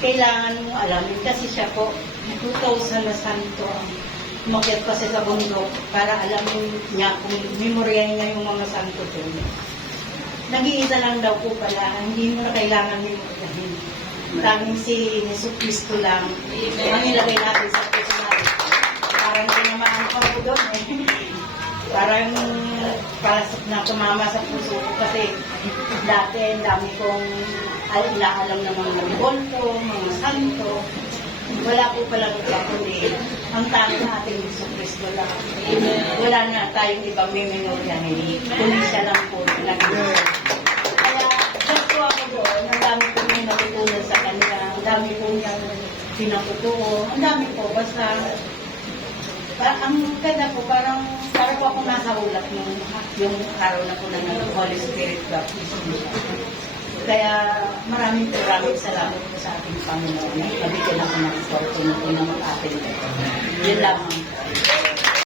kailangan mo alamin kasi siya po 2,000 na santo ang umakyat kasi sa bundok para alamin niya kung memoryahin niya yung mga santo doon. Nag-iisa lang daw po pala, hindi mo na kailangan memoryahin. Tanging si Jesu Cristo lang ang ilagay natin sa puso natin. Parang tinamaan ko po doon eh. Parang pasok na tumama sa puso ko kasi dati ang dami kong inaalam ng mga bolto, mga santo. Wala po pala ito kundi ang tanging ating Jesu Cristo lang. Wala na tayong ibang memoryahin. Kundi siya lang po. Kaya just po ako doon, ang dami po niyang natutunan sa kanila. Ang dami po niyang pinaputuo. Ang dami po. Basta ang ganda po, parang po ako nasa ulat yung araw na po ng Holy Spirit baptism. Kaya maraming salamat po sa ating Panginoon. Nabigyan ako ng opportunity na mag-attend. Yun lamang.